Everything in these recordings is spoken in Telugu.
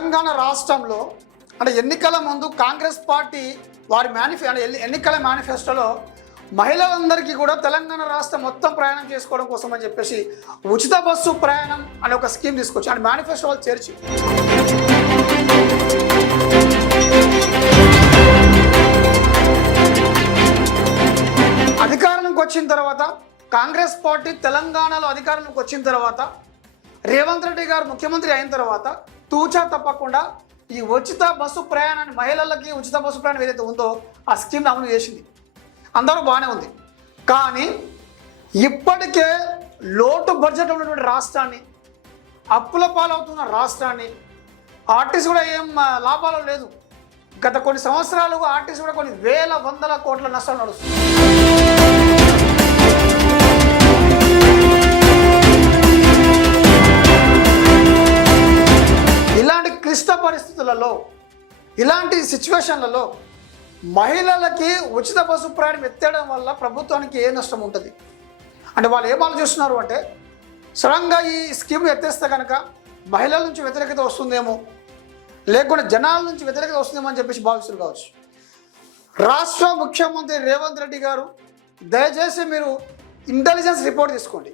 తెలంగాణ రాష్ట్రంలో అంటే ఎన్నికల ముందు కాంగ్రెస్ పార్టీ వారి ఎన్నికల మేనిఫెస్టోలో మహిళలందరికీ కూడా తెలంగాణ రాష్ట్రం మొత్తం ప్రయాణం చేసుకోవడం కోసం అని చెప్పేసి ఉచిత బస్సు ప్రయాణం అనే ఒక స్కీమ్ తీసుకొచ్చి అంటే మేనిఫెస్టో వాళ్ళు చేర్చి అధికారంలోకి వచ్చిన తర్వాత కాంగ్రెస్ పార్టీ తెలంగాణలో అధికారంలోకి వచ్చిన తర్వాత రేవంత్ రెడ్డి గారు ముఖ్యమంత్రి అయిన తర్వాత తూచా తప్పకుండా ఈ ఉచిత బస్సు ప్రయాణాన్ని మహిళలకి ఉచిత బస్సు ప్రయాణం ఏదైతే ఉందో ఆ స్కీమ్ అమలు చేసింది. అందరూ బాగానే ఉంది. కానీ ఇప్పటికే లోటు బడ్జెట్ ఉన్నటువంటి రాష్ట్రాన్ని, అప్పుల పాలవుతున్న రాష్ట్రాన్ని, ఆర్టీసీ కూడా ఏం లాభాలు లేదు. గత కొన్ని సంవత్సరాలుగా ఆర్టీసీ కూడా కొన్ని వేల వందల కోట్ల నష్టాలు నడుస్తుంది. ఇలాంటి క్లిష్ట పరిస్థితులలో, ఇలాంటి సిచ్యువేషన్లలో మహిళలకి ఉచిత బస్సు ప్రయాణం ఎత్తేయడం వల్ల ప్రభుత్వానికి ఏ నష్టం ఉంటుంది అంటే వాళ్ళు ఏం ఆలోచిస్తున్నారు అంటే సడన్గా ఈ స్కీమ్ ఎత్తేస్తే కనుక మహిళల నుంచి వ్యతిరేకత వస్తుందేమో, లేకుండా జనాల నుంచి వ్యతిరేకత వస్తుందేమో అని చెప్పేసి భావిస్తున్నారు కావచ్చు. రాష్ట్ర ముఖ్యమంత్రి రేవంత్ రెడ్డి గారు దయచేసి మీరు ఇంటెలిజెన్స్ రిపోర్ట్ తీసుకోండి.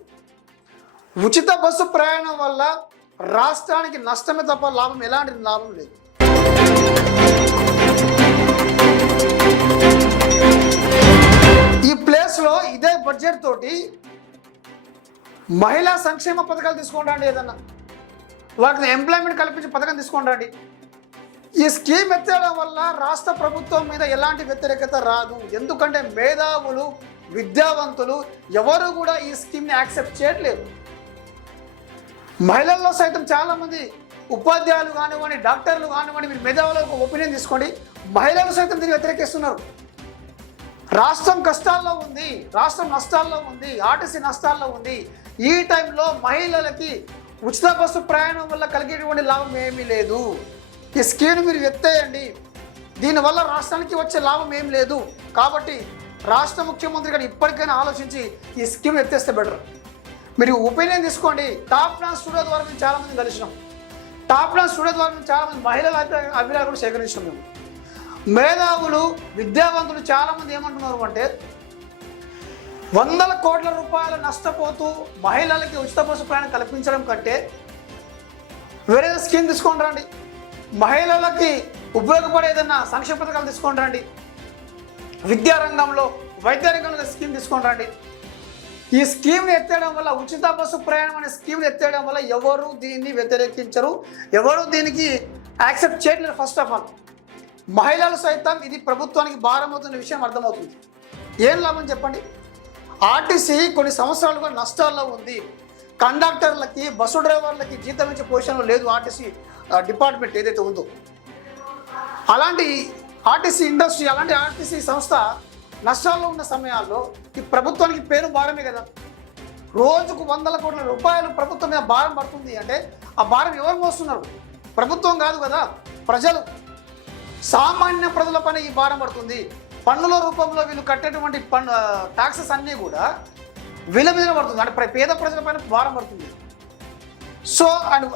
ఉచిత బస్సు ప్రయాణం వల్ల రాష్ట్రానికి నష్టమే తప్ప లాభం ఎలాంటి లాభం లేదు. ఈ ప్లేస్లో ఇదే బడ్జెట్ తోటి మహిళా సంక్షేమ పథకాలు తీసుకోండి అండి, ఏదన్నా వాళ్ళకి ఎంప్లాయ్మెంట్ కల్పించే పథకం తీసుకోండి అండి. ఈ స్కీమ్ ఎత్తేయడం వల్ల రాష్ట్ర ప్రభుత్వం మీద ఎలాంటి వ్యతిరేకత రాదు. ఎందుకంటే మేధావులు, విద్యావంతులు ఎవరు కూడా ఈ స్కీమ్ని యాక్సెప్ట్ చేయట్లేదు. మహిళల్లో సైతం చాలామంది ఉపాధ్యాయులు కానివ్వండి, డాక్టర్లు కానివ్వండి, మీరు మేధావుల ఒక ఒపీనియన్ తీసుకోండి, మహిళలు సైతం దీన్ని వ్యతిరేకిస్తున్నారు. రాష్ట్రం కష్టాల్లో ఉంది, రాష్ట్రం నష్టాల్లో ఉంది, ఆర్టీసీ నష్టాల్లో ఉంది. ఈ టైంలో మహిళలకి ఉచిత బస్సు ప్రయాణం వల్ల కలిగేటువంటి లాభం ఏమీ లేదు. ఈ స్కీమ్ మీరు ఎత్తేయండి, దీనివల్ల రాష్ట్రానికి వచ్చే లాభం ఏం లేదు. కాబట్టి రాష్ట్ర ముఖ్యమంత్రి గారు ఇప్పటికైనా ఆలోచించి ఈ స్కీమ్ ఎత్తేస్తే బెటర్. మీరు ఒపీనియన్ తీసుకోండి. టాప్ ప్లాన్ స్టూడియో ద్వారా మేము చాలామంది కలిసినాం. టాప్ ప్లాన్ స్టూడియో ద్వారా మేము చాలామంది మహిళల అభిప్రాయాలు కూడా సేకరించాం. మేము మేధావులు, విద్యావంతులు చాలామంది ఏమంటున్నారు అంటే వందల కోట్ల రూపాయలు నష్టపోతూ మహిళలకి ఉచిత బస్సు ప్రయాణం కల్పించడం కంటే వేరే స్కీమ్ తీసుకొని రండి, మహిళలకి ఉపయోగపడే ఏదైనా సంక్షేమ పథకాలు తీసుకొని రండి, విద్యారంగంలో, వైద్య రంగంలో స్కీమ్ తీసుకొని రండి. ఈ స్కీమ్ని ఎత్తేయడం వల్ల, ఉచిత బస్సు ప్రయాణం అనే స్కీమ్ని ఎత్తేయడం వల్ల ఎవరు దీన్ని వ్యతిరేకించరు, ఎవరు దీనికి యాక్సెప్ట్ చేయట్లేదు. ఫస్ట్ ఆఫ్ ఆల్ మహిళలు సైతం ఇది ప్రభుత్వానికి భారం అవుతున్న విషయం అర్థమవుతుంది. ఏం లాభం చెప్పండి? ఆర్టీసీ కొన్ని సంవత్సరాలుగా నష్టాల్లో ఉంది. కండక్టర్లకి, బస్సు డ్రైవర్లకి జీతం ఇచ్చే పొజిషన్లో లేదు ఆర్టీసీ డిపార్ట్మెంట్ ఏదైతే ఉందో. అలాంటి ఆర్టీసీ ఇండస్ట్రీ, అలాంటి ఆర్టీసీ సంస్థ నష్టాల్లో ఉన్న సమయాల్లో ఈ ప్రభుత్వానికి పేరు భారమే కదా. రోజుకు వందల కోట్ల రూపాయలు ప్రభుత్వం మీద భారం పడుతుంది అంటే ఆ భారం ఎవరు మోస్తున్నారు? ప్రభుత్వం కాదు కదా, ప్రజలు, సామాన్య ప్రజల పైన ఈ భారం పడుతుంది. పన్నుల రూపంలో వీళ్ళు కట్టేటువంటి ట్యాక్సెస్ అన్నీ కూడా వీళ్ళ మీద పడుతుంది, అంటే పేద ప్రజల పైన భారం పడుతుంది. సో అండ్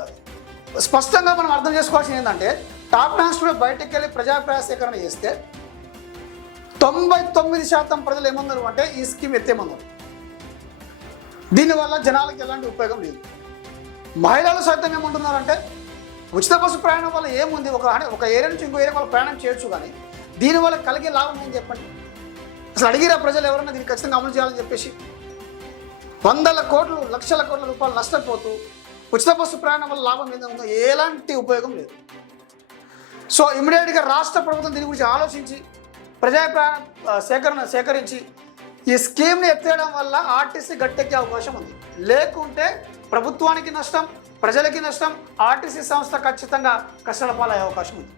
స్పష్టంగా మనం అర్థం చేసుకోవాల్సింది ఏంటంటే టాప్ న్యూస్లో బయటకు వెళ్ళి ప్రజాభిప్రాయ సేకరణ చేస్తే 99% ప్రజలు ఏమన్నారు అంటే ఈ స్కీమ్ ఎత్తేమన్నారు. దీనివల్ల జనాలకు ఎలాంటి ఉపయోగం లేదు. మహిళలు సైతం ఏమంటున్నారంటే ఉచిత బస్సు ప్రయాణం వల్ల ఏముంది, ఒక ఏరియా నుంచి ఇంకో ఏరియా వాళ్ళు ప్రయాణం చేయొచ్చు, కానీ దీనివల్ల కలిగే లాభం ఏం చెప్పండి? అసలు అడిగిరా ప్రజలు ఎవరన్నా దీన్ని ఖచ్చితంగా అమలు చేయాలని చెప్పేసి? వందల కోట్లు, లక్షల కోట్ల రూపాయలు నష్టపోతూ ఉచిత బస్సు ప్రయాణం వల్ల లాభం ఏదో ఉందో ఎలాంటి ఉపయోగం లేదు. సో ఇమీడియట్గా రాష్ట్ర ప్రభుత్వం దీని గురించి ఆలోచించి ప్రజాభిప్రాయ సేకరించి ఈ స్కీమ్ని ఎత్తేయడం వల్ల ఆర్టీసీ గట్టెక్కే అవకాశం ఉంది. లేకుంటే ప్రభుత్వానికి నష్టం, ప్రజలకి నష్టం, ఆర్టీసీ సంస్థ ఖచ్చితంగా కష్టాల పాలయ్యే అవకాశం ఉంది.